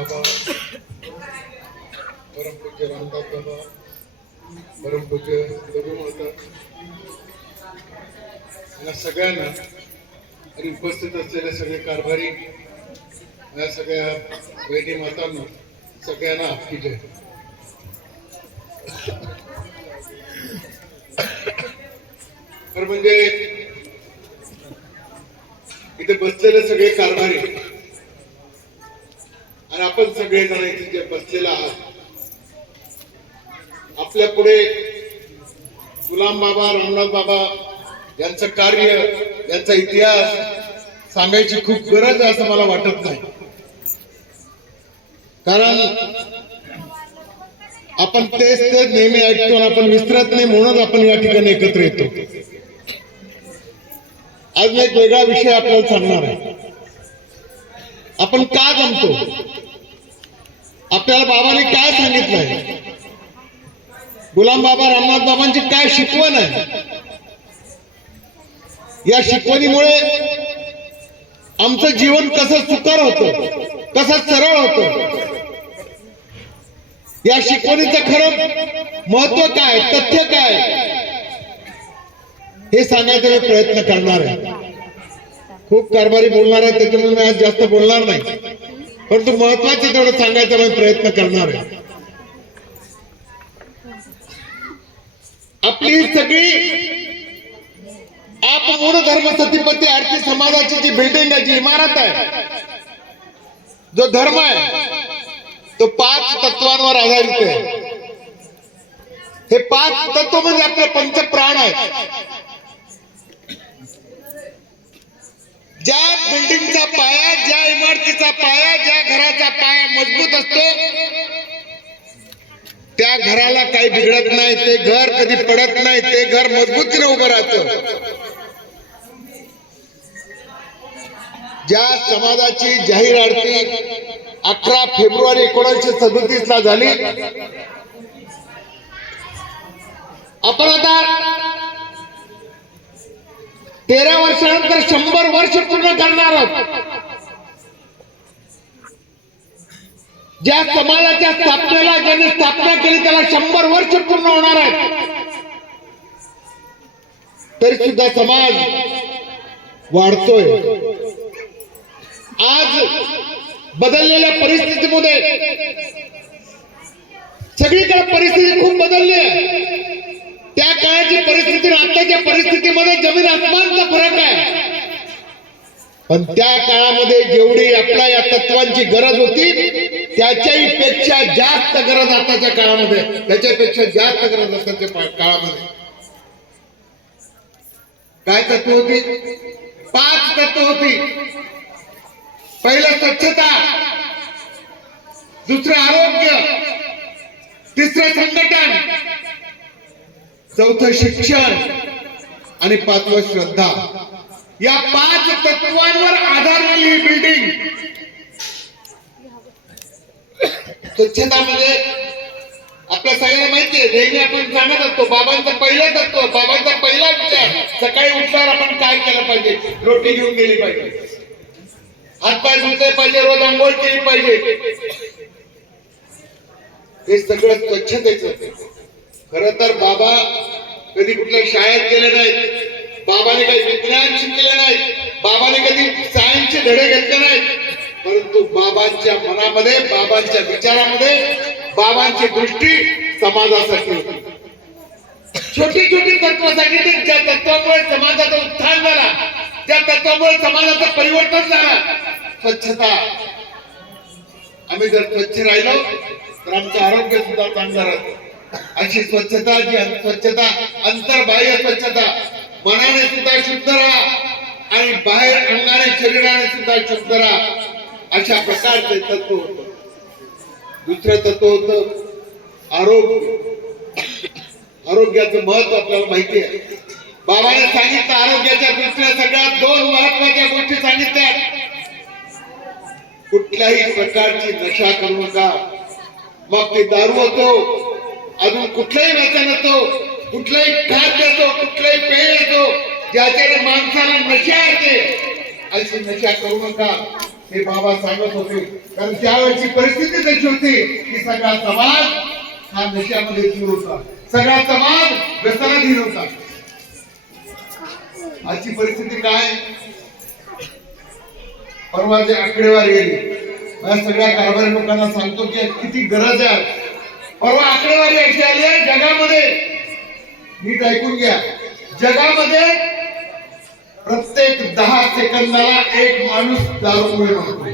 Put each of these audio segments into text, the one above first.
बाबा परमपूज्य रामदास बाबा परमपूज्य रघुमाता या सगळ्यांना आणि उपस्थित असलेले सगळे कारभारी या सगळ्या वैदी मातांना सगळ्यांना आपली जय तर म्हणजे इथे बसलेले सगळे कारभारी आणि आपण सगळे जण इथे जे बसलेला आहात आपल्या पुढे गुलाम बाबा रामनाथ बाबा यांचं कार्य यांचा इतिहास सांगायची खूप गरज आहे असं मला वाटत नाही. कारण आपण तेच तेच नेहमी ऐकतो आणि आपण विसरत नाही म्हणून आपण या ठिकाणी एकत्र येतो. आज मी एक वेगळा विषय आपल्याला सांगणार आहे. आपण का जमतो? आपल्याला बाबांनी काय सांगितलंय गुलाम बाबा रामनाथ बाबांची काय शिकवण आहे? या शिकवणीमुळे आमचं जीवन कसं सुकर होतं? कसं सरळ होतं? या शिकवणीचं खरं महत्त्व काय? तथ्य काय? हे सांगायचा मी प्रयत्न करणार आहे. खूप कारभारी बोलणार आहे त्याच्यामुळे मी आज जास्त बोलणार नाही. परंतु महत्वाचं तेवढं सांगायचा मी प्रयत्न करणार आहे. आपली सगळी आप मूळ धर्म सतीपती आरती समाजाची जी बिल्डिंग आहे जी इमारत आहे जो धर्म आहे तो पाच तत्वांवर आधारित आहे. हे पाच तत्व म्हणजे आपले पंचप्राण आहेत ज्या बिल्डिंगचा पाया ज्या इमारतीचा पाया ज्या घराचा पाया मजबूत असतो त्या घराला काही बिघडत नाही ते घर कधी पडत नाही ते घर मजबूतीने उभं राहतं. ज्या समाजाची जाहीर आरती अकरा फेब्रुवारी एकोणीसशे सदोतीस ला झाली आपण आता तेरा वर्षानंतर शंभर वर्ष पूर्ण करणार आहोत. ज्या समाजाच्या स्थापनेला ज्यांनी स्थापना केली त्याला शंभर वर्ष पूर्ण होणार आहे तरी सुद्धा समाज वाढतोय. आज बदललेल्या परिस्थितीमध्ये सगळीकडे परिस्थिती खूप बदलली आहे. त्या परिस्थिती आताच्या परिस्थितीमध्ये जमीन आसमानचा फरक आहे. पण त्या काळामध्ये जेवढी आपल्या या तत्वांची गरज होती त्याच्याही पेक्षा जास्त गरज आताच्या काळामध्ये त्याच्यापेक्षा जास्त गरज आताच्या काळामध्ये. काय तत्व होती? पाच तत्व होती. पहिलं स्वच्छता दुसरं आरोग्य तिसरं संघटन. चौथं शिक्षण आणि पाचवं श्रद्धा. या पाच तत्वांवर आधारलेली ही बिल्डिंग स्वच्छता म्हणजे आपल्या सगळ्यांना माहितीये नेहमी आपण सांगत असतो बाबांचा पहिला तत्व बाबांचा पहिला विचार सकाळी उठल्यावर आपण काय केलं पाहिजे? रोटी घेऊन गेली पाहिजे. हातपाय धुतले पाहिजे रोज आंघोळ केली पाहिजे. हे सगळं स्वच्छतेच खर तर बाबा कधी कुठल्या शाळेत गेले नाहीत. बाबाने काही विज्ञान शिकले नाहीत. बाबाने कधी सायन्सचे धडे घेतले नाहीत. परंतु बाबांच्या मनामध्ये बाबांच्या विचारामध्ये बाबांची दृष्टी समाजासाठी होती. छोटी छोटी तत्व सांगितली. ज्या तत्वामुळे समाजाचा उत्थान झाला ज्या तत्वामुळे समाजाचं परिवर्तन झालं स्वच्छता. आम्ही जर स्वच्छ राहिलो तर आमचं आरोग्य सुद्धा चांगलं राहतं. अशी स्वच्छता जी स्वच्छता स्वच्छता अंतर्बाह्य स्वच्छता. मनाने सुद्धा शुद्ध राहा आणि बाहेर अंगाने शरीराने सुद्धा शुद्ध राहा. अशा प्रकारचे तत्व होत. दुसरं तत्व होत आरोग्य. आरोग्याचं महत्त्व आपल्याला माहिती आहे. बाबाने सांगितलं आरोग्याच्या दृष्टीने सगळ्यात दोन महत्त्वाच्या गोष्टी सांगितल्या कुठल्याही प्रकारची नशा करू नका. मग ते दारू होतो. अजून कुठल्याही व्यसन असतो कुठलंही खाद्य देतो कुठलाही पेय येतो ज्याच्याने माणसाला नशा येते अशी नशा करू नका. हे बाबा सांगत होते. कारण त्यावेळेची परिस्थिती तशी होती की सगळा समाज हा नशामध्ये दूर होता. सगळा समाज व्यसनाधीन होता. आजची परिस्थिती काय? परवा जे आकडेवारी गेली सगळ्या कारभारी लोकांना सांगतो की किती गरज आहे. परवा आकडेवारी अशी आली आहे. जगामध्ये नीट ऐकून घ्या. जगामध्ये प्रत्येक दहा सेकंदाला एक माणूस दारूमुळे मरतो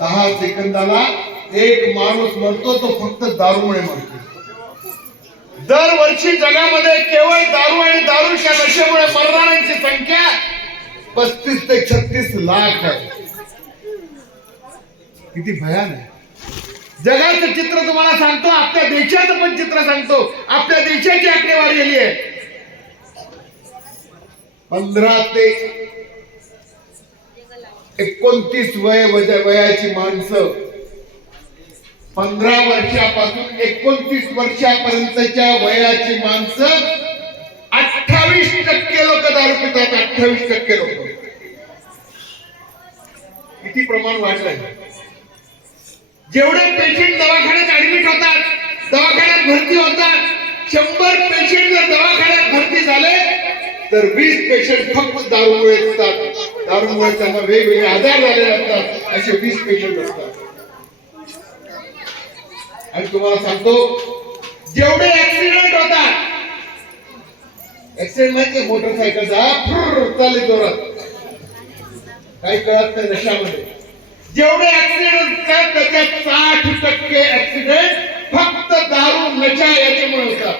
दहा सेकंदाला एक माणूस मरतो तो फक्त दारूमुळे मरतो दरवर्षी जगामध्ये केवळ दारू आणि दारूच्या नशेमुळे मरणाऱ्यांची संख्या पस्तीस ते छत्तीस लाख आहे. किती भयान आहे जगाचं चित्र तुम्हाला सांगतो आपल्या देशाचं पण चित्र सांगतो. आपल्या देशाची आकडेवारी आली आहे. पंधरा ते एकोणतीस वय वयाची माणसं. पंधरा वर्षापासून एकोणतीस वर्षापर्यंतच्या वयाची माणसं अठ्ठावीस टक्के लोक दारू पितात अठ्ठावीस टक्के लोक. किती प्रमाण वाढलंय? जेवढे पेशंट दवाखान्यात ऍडमिट होतात दवाखान्यात भरती होतात शंभर पेशंट जर दवाखान्यात भरती झाले तर वीस पेशंट फक्त दारूमुळे असतात दारूमुळे त्यांना वेगवेगळे आजार झालेले असतात असे वीस पेशंट असतात. आणि तुम्हाला सांगतो जेवढे ऍक्सिडेंट होतात ऍक्सिडेंट म्हणजे मोटरसायकलचा फुर्र चालले जोरात. काही कळत नाही नशामध्ये. जेवढे ऍक्सिडेंट असतात त्याच्यात साठ टक्के ऍक्सिडेंट फक्त दारू नशा याच्यामुळे होतात.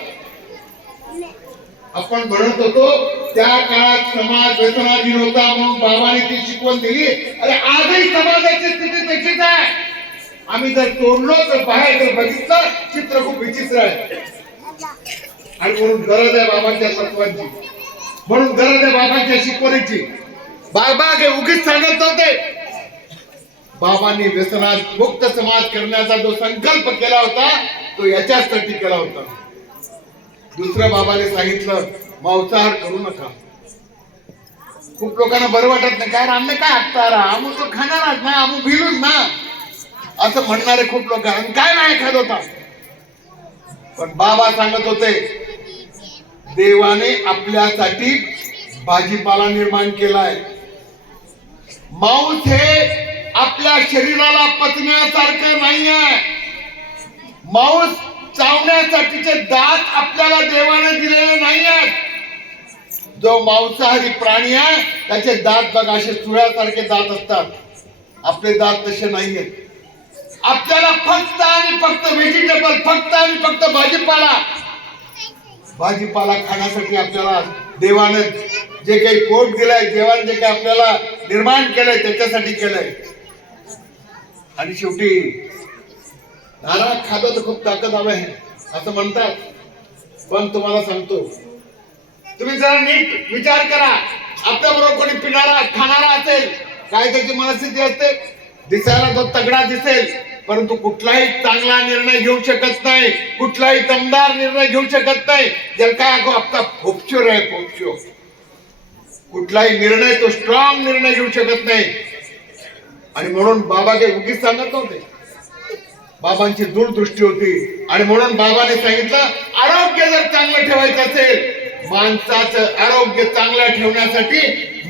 आपण म्हणत होतो त्या काळात समाज व्यसनाधीन होता म्हणून बाबाने ती शिकवण दिली. अरे आजही समाजाची स्थिती तशीच आहे. आम्ही जर तोडलो तर बाहेर जर बघितलं चित्र खूप विचित्र आहे. आणि म्हणून गरज आहे बाबांच्या तत्वांची. म्हणून गरज आहे बाबांच्या शिकवणीची. बाबा हे उगीच सांगत नव्हते. बाबांनी व्यसनात मुक्त समाज करण्याचा जो संकल्प केला होता तो याच्यासाठी केला होता. दुसरं बाबाने सांगितलं मांसाहार करू नका. खूप लोकांना बरं वाटत नाही काय आम्ही काय हाकतारा आम्ही तो खाणारच ना आम्ही भिलूच ना. असं म्हणणारे खूप लोक आणि काय नाही खात होता. पण बाबा सांगत होते देवाने आपल्यासाठी भाजीपाला निर्माण केलाय. मांस हे आपल्या शरीराला पचण्यासारखं नाहीये. मांस चावण्यासाठीचे दात आपल्याला देवाने दिलेले नाही आहेत जो मांसाहारी प्राणी आहे त्याचे दात बघा असे चुळ्यासारखे दात असतात. आपले दात तसे नाही आहेत आपल्याला फक्त आणि फक्त व्हेजिटेबल फक्त आणि फक्त भाजीपाला. भाजीपाला खाण्यासाठी आपल्याला देवानं जे काही पोट दिलंय देवाने जे काही आपल्याला निर्माण केलंय त्याच्यासाठी केलंय. आणि शेवटी नारळ खातं तर खूप ताकद हवं आहे असं म्हणतात. पण तुम्हाला सांगतो तुम्ही जरा नीट विचार करा. आपल्या बरोबर कोणी पिणारा खाणारा असेल काय त्याची मनस्थिती असते? दिसायला तो तगडा दिसेल परंतु कुठलाही चांगला निर्णय घेऊ शकत नाही. कुठलाही दमदार निर्णय घेऊ शकत नाही. जर काय अगो आपला फोपशोर आहे फोपशो कुठलाही निर्णय तो स्ट्रॉंग निर्णय घेऊ शकत नाही. आणि म्हणून बाबा काही उगीच सांगत नव्हते. बाबांची दूरदृष्टी होती. आणि म्हणून बाबाने सांगितलं आरोग्य जर चांगलं ठेवायचं असेल माणसाचं आरोग्य चांगलं ठेवण्यासाठी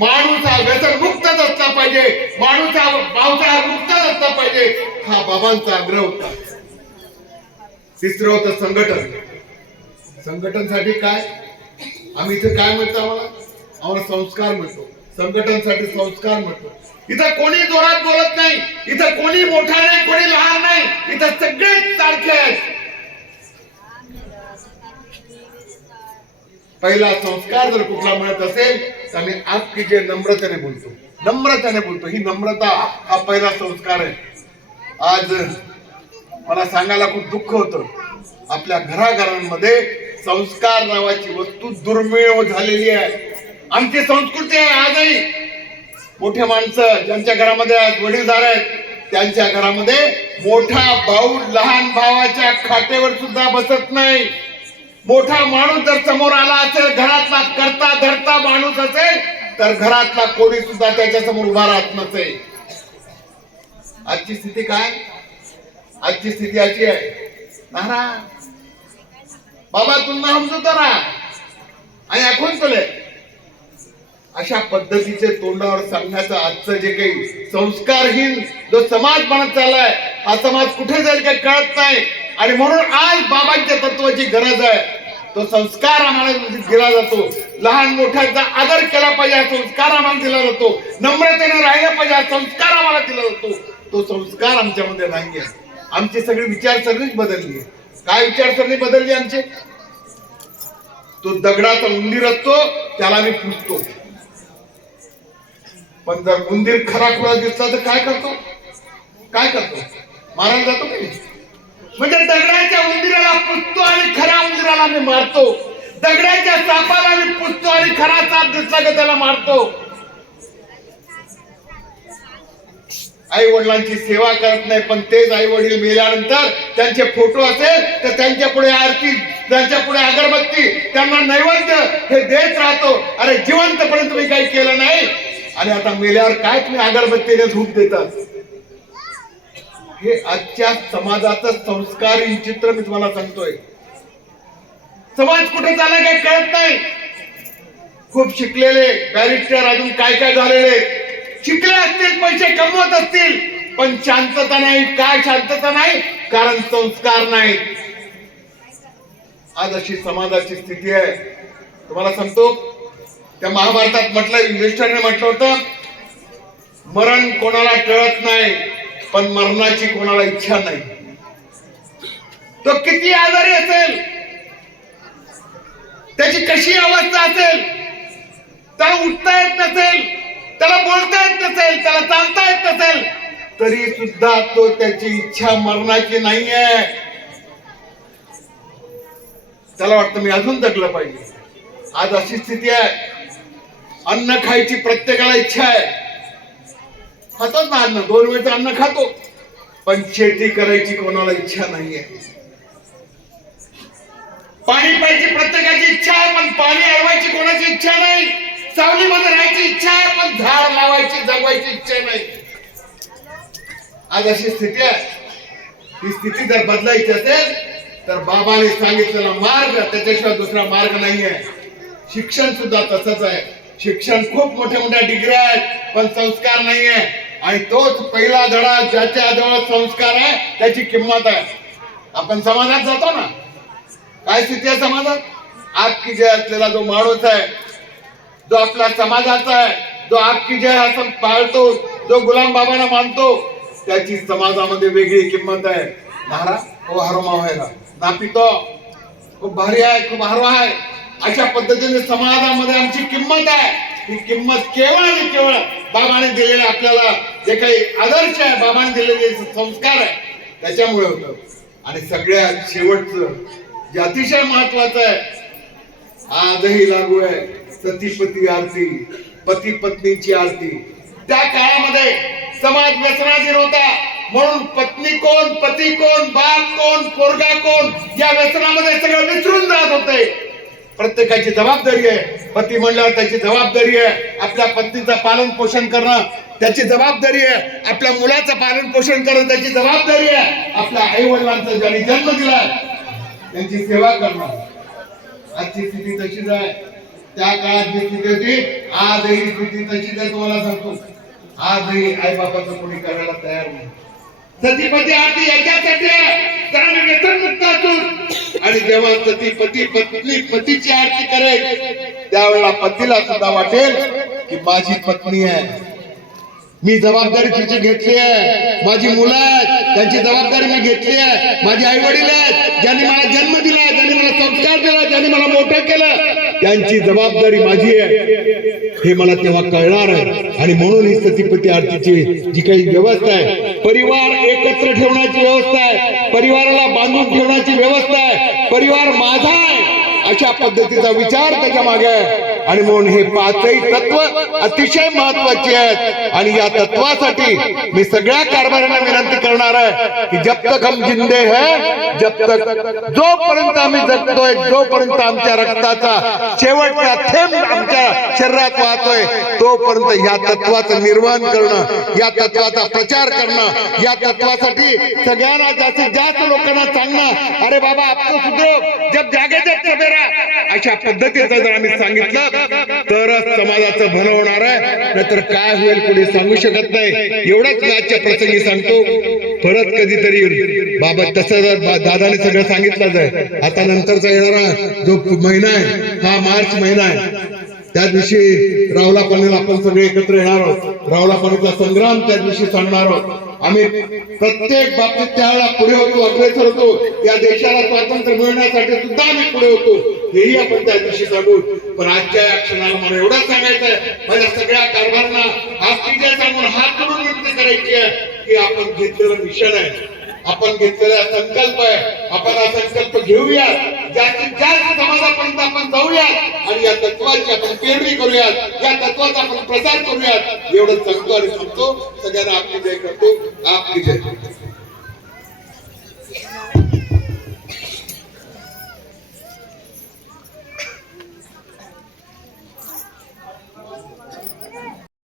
माणूस हा व्यसन मुक्तच असला पाहिजे. माणूस हा पावसाळा मुक्तच असला पाहिजे. हा बाबांचा आग्रह होता. तिसरं होतं संघटन. संघटनसाठी काय? आम्ही इथे काय म्हणतो आम्हाला? आम्हाला संस्कार म्हणतो संघटनसाठी संस्कार म्हणतो. इथं कोणी जोरात बोलत नाही इथं कोणी मोठा नाही कोणी लहान नाही इथं सगळेच सारखे आहेत. पहिला संस्कार जर कुठला मिळत असेल तर आम्ही आपकी जे नम्रतेने बोलतो. नम्रतेने बोलतो. ही नम्रता हा पहिला संस्कार आहे. आज मला सांगायला खूप दुःख होतं. आपल्या घराघरांमध्ये संस्कार नावाची वस्तू दुर्मिळ झालेली आहे. आमची संस्कृती आहे आजही मोठे माणसं ज्यांच्या घरामध्ये आज वडीलधार आहेत त्यांच्या घरामध्ये मोठा भाऊ लहान भावाच्या खाटेवर सुद्धा बसत नाही. मोठा माणूस जर समोर आला असेल घरातला करता धरता माणूस असेल तर घरातला कोणी सुद्धा त्याच्यासमोर उभा राहत नसे. आजची स्थिती काय? आजची स्थिती अशी आहे. नारा बाबा तुम्हाला समजू तर आणि आखून चले अशा पद्धतीचे तोंडावर सांगण्याचं आजचं जे काही संस्कारहीन जो समाज बनत चाललाय हा समाज कुठे जाईल काही कळत नाही. आणि म्हणून आज बाबांच्या तत्वाची गरज आहे. तो संस्कार आम्हाला म्हणजे दिला जातो. लहान मोठ्यांचा आदर केला पाहिजे हा संस्कार आम्हाला दिला जातो. नम्रतेने राहिला पाहिजे हा संस्कार आम्हाला दिला जातो. तो संस्कार आमच्यामध्ये नाहीये आमची सगळी विचारसरणीच बदलली आहे. काय विचारसरणी बदलली आमची? तो दगडाचा उंदीर असतो त्याला मी पुजतो पण जर उंदीर खरा खुळा दिसला तर काय करतो? काय करतो? मारायला जातो की म्हणजे दगडाच्या उंदीराला पुसतो आणि खऱ्या उंदीराला मी मारतो. दगडाच्या सापाला मी पुसतो आणि खरा साप दिसला का त्याला मारतो. आई वडिलांची सेवा करत नाही पण तेच आई वडील मेल्यानंतर त्यांचे फोटो असेल तर त्यांच्या पुढे आरती त्यांच्या पुढे अगरबत्ती त्यांना नैवेद्य हे देत राहतो. अरे जिवंतपणे तुम्ही काही केलं नाही. आणि आता मेल्यावर काय तुम्ही अगरबत्तीने धूप देतात हे आजच्या समाजाचं संस्कार चित्र मी तुम्हाला सांगतोय. समाज कुठे चालला काही कळत नाही. खूप शिकलेले बॅरिस्टर अजून काय काय झालेले शिकले असतील पैसे कमवत असतील पण शांतता नाही. काय शांतता नाही? कारण संस्कार नाही. आज अशी समाजाची स्थिती आहे. तुम्हाला सांगतो त्या महाभारतात म्हटलं युधिष्ठरने म्हटलं होतं मरण कोणाला टळत नाही पण मरणाची कोणाला इच्छा नाही. तो किती आजारी असेल? त्याची कशी अवस्था असेल? त्याला उठता येत नसेल त्याला बोलता येत नसेल त्याला चालता येत नसेल तरी सुद्धा तो त्याची इच्छा मरणाची नाहीये. त्याला वाटतं मी अजून जगलं पाहिजे. आज अशी स्थिती आहे. अन्न खायची प्रत्येकाला इच्छा आहे. खातात ना अन्न? दोन वेळचं अन्न खातो. पण शेती करायची कोणाला इच्छा नाहीये. पाणी प्यायची प्रत्येकाची इच्छा आहे पण पाणी अडवायची कोणाची इच्छा नाही. सावलीमध्ये राहायची इच्छा आहे पण झाड लावायची जगवायची इच्छा नाही. आज अशी स्थिती आहे. ही स्थिती जर बदलायची असेल तर बाबाने सांगितलेला मार्ग त्याच्याशिवाय दुसरा मार्ग नाहीये. शिक्षण सुद्धा तसंच आहे. शिक्षण खूप मोठ्या मोठ्या डिग्र्या आहेत पण संस्कार नाहीये. आणि तोच पहिला धडा ज्याच्या जवळ संस्कार आहे त्याची किंमत आहे. आपण समाजात जातो ना? काय स्थिती आहे समाजात? आपकी जय असलेला जो माणूस आहे जो आपला समाजाचा आहे जो आपकी जय असं पाळतो जो गुलाम बाबांना मानतो त्याची समाजामध्ये वेगळी किंमत आहे. नारा हो हरमा व्हायला नापितो. खूप भारी आहे खूप हरवा आहे. अशा पद्धतीने समाजामध्ये आमची किंमत आहे. ही किंमत केवळ आणि केवळ बाबाने दिलेले आपल्याला जे काही आदर्श आहे बाबाने दिलेले संस्कार आहे त्याच्यामुळे होत. आणि सगळ्यात शेवटचं जे अतिशय महत्वाचं आहे आजही लागू आहे सतीपती आरती पती पत्नीची आरती. त्या काळामध्ये समाज व्यसनाधीन होता. म्हणून पत्नी कोण पती कोण बाप कोण पोरगा कोण या व्यसनामध्ये सगळं विसरून जात होते. प्रत्येकाची जबाबदारी आहे. पती म्हणल्यावर त्याची जबाबदारी आहे. आपल्या पत्नीचं पालन पोषण करणं त्याची जबाबदारी आहे. आपल्या मुलाचं पालन पोषण करणं त्याची जबाबदारी आहे. आपल्या आई वडिलांचा ज्यांनी जन्म दिला त्यांची सेवा करणं. आजची स्थिती तशीच आहे. त्या काळात जी स्थिती होती आजही स्थिती तशीच आहे तुम्हाला सांगतो. आजही आई बाबाचं कोणी करायला तयार नाही. सतीपती आरती याच्यासाठी कारण व्यसन मुक्त असून. आणि जेव्हा सतीपती पत्नी पतीची आरती करेल त्यावेळेला पतीला सुद्धा वाटेल की माझी पत्नी आहे. मी जबाबदारी तिची घेतली आहे. माझी मुलं आहेत त्यांची जबाबदारी मी घेतली आहे. माझे आई वडील आहेत ज्यांनी मला जन्म दिला ज्यांनी मला संस्कार दिला ज्यांनी मला मोठं केलं त्यांची जबाबदारी माझी आहे. हे मला तेव्हा कळणार आहे. आणि म्हणून ही सतीपती आरतीची जी काही व्यवस्था आहे परिवार एकत्र ठेवण्याची व्यवस्था आहे परिवाराला बांधून ठेवण्याची व्यवस्था आहे परिवार माझा आहे अशा पद्धतीचा विचार त्याच्यामागे आहे. आणि म्हणून हे पाचही तत्व अतिशय महत्वाची आहेत. आणि या तत्वासाठी मी सगळ्या कारभाऱ्यांना विनंती करणार आहे की जब तक हम जिंदे है जब तक जोपर्यंत आम्ही जगतोय जोपर्यंत आमच्या रक्ताचा शेवटचा थेंब आमच्या शरीरात वाहतोय तोपर्यंत या तत्वाचं निर्वहन करणं या तत्वाचा प्रचार करणं या तत्वासाठी सगळ्यांना जास्तीत जास्त लोकांना सांगणं अरे बाबा आपण सुधरो जब जागे जब सवेरा अशा पद्धतीचं जर आम्ही सांगितलं तरच समाजाचं भलं होणार आहे. नाहीतर काय होईल कोणी सांगू शकत नाही. एवढंच आजच्या प्रसंगी सांगतो. परत कधीतरी बाबा तसं जर दादाने सगळं सांगितलंच आहे. आता नंतरचा येणारा जो महिना आहे हा मार्च महिना आहे. त्या दिवशी रावला पाण्याला आपण सगळे एकत्र येणार आहोत. रावला पाण्याचा संग्राम त्या दिवशी सांगणार आहोत. आम्ही प्रत्येक बाबतीत त्यावेळेला पुढे होतो अग्रेसर होतो. या देशाला स्वातंत्र्य मिळण्यासाठी सुद्धा आम्ही पुढे होतो. हेही आपण त्या दिवशी सांगू पण आजच्या या क्षणाला मला एवढंच सांगायचं आहे माझ्या सगळ्या कारभारांना आज तिथे सांगून हात करून विनंती करायची आहे की आपण घेतलेलं मिशन आहे आपण घेतलेला संकल्प आहे आपण हा संकल्प घेऊया जास्तीत जास्त समाजापर्यंत आपण जाऊयात आणि या तत्वाची आपण पेरणी करूयात या तत्वाचा आपण प्रसार करूयात. एवढं सांगतो आणि सांगतो सगळ्यांना आपली जय करतो आपली जय.